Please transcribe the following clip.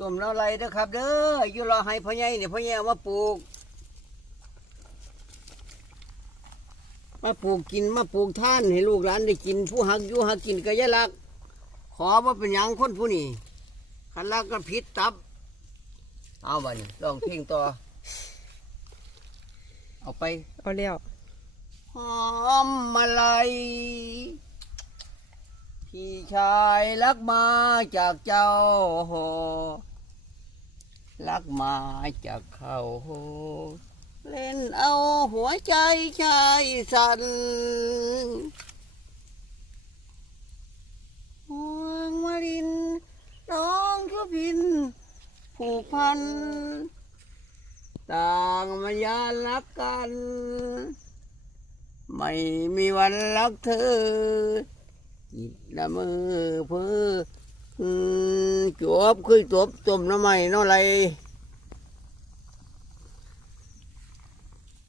ต้มแล้วไรเด้อครับเด้ออยู่รอให้พ่อใหญ่เนี่ยพ่อใหญ่เอามาปลูกกินมาปลูกท่านให้ลูกหลานได้กินผู้หักอยู่หักกินก็อย่าลักขอว่าเป็นอย่างคนผู้นี้คันลักก็ผิดตับเอาบ่นี่ลองเพลงต่อเอาไปเอาแล้วหอมมาลัยพี่ชายรักมาจากเจ้ารักมาจากเขาเล่นเอาหัวใจชายสั่นห่วงมารินน้องทุพินผูกพันต่างมายารักกันไม่มีวันรักเธอจิตละมือเพื่อจบคือจบต้มน้ำใหม่น้อไร